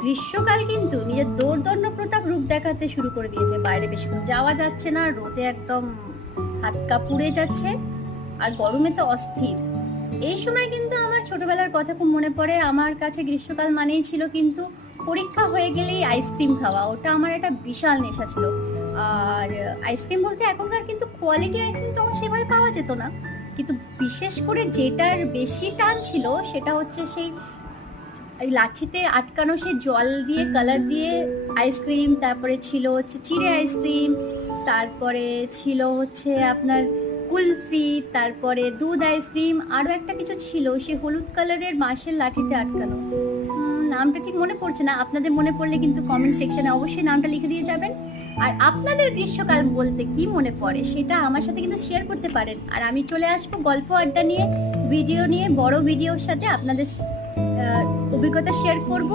গ্রীষ্মকাল কিন্তু নিজের দৌর্দণ্ড প্রতাপ রূপ দেখাতে শুরু করে দিয়েছে। বাইরে বেশিক্ষণ যাওয়া যাচ্ছে না, রোদে একদম হাত কাঁপুড়ে যাচ্ছে, আর গরমে তো অস্থির। এই সময় কিন্তু আমার ছোটবেলার কথা খুব মনে পড়ে। আমার কাছে গ্রীষ্মকাল মানেই ছিল কিন্তু পরীক্ষা হয়ে গেলেই আইসক্রিম খাওয়া, ওটা আমার একটা বিশাল নেশা ছিল। আর আইসক্রিম বলতে এখনকার কিন্তু কোয়ালিটি আইসক্রিম তখন সেভাবে পাওয়া যেত না, কিন্তু বিশেষ করে যেটার বেশি টান ছিল সেটা হচ্ছে সেই এই লাঠিতে আটকানো সেই জল দিয়ে কালার দিয়ে আইসক্রিম, তারপরে ছিল হচ্ছে চিড়ে আইসক্রিম, তারপরে ছিল হচ্ছে আপনার কুলফি, তারপরে দুধ আইসক্রিম, আরো একটা কিছু ছিল সে হলুদ কালারের বাঁশের লাঠিতে আটকানো। নামটা ঠিক মনে পড়ছে না, আপনাদের মনে পড়লে কিন্তু কমেন্ট সেকশনে অবশ্যই নামটা লিখে দিয়ে যাবেন। আর আপনাদের গ্রীষ্মকাল বলতে কি মনে পড়ে সেটা আমার সাথে কিন্তু শেয়ার করতে পারেন। আর আমি চলে আসবো গল্প আড্ডা নিয়ে, ভিডিও নিয়ে, বড় ভিডিওর সাথে আপনাদের অভিজ্ঞতা শেয়ার করব।